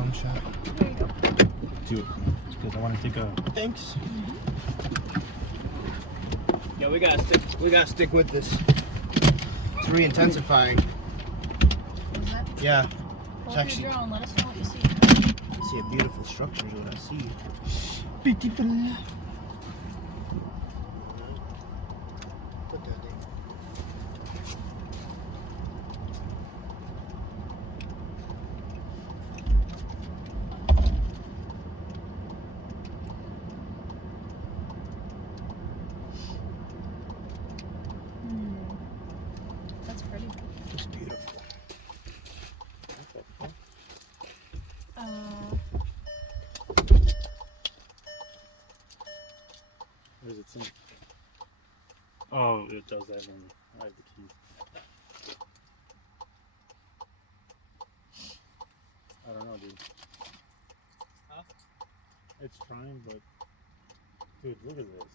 phone shot. There you go. Do it. Because I want to take a. Thanks. Yeah, we gotta stick with this. It's re-intensifying. Is that? Yeah. Hold actually- your drone. Let us know what you see. I see a beautiful structure is what I see. Beautiful. Put that in. That's pretty. It's beautiful. Where does it say? Oh, it does that in. I have the keys. I don't know, dude. Huh? It's trying, but dude, look at this.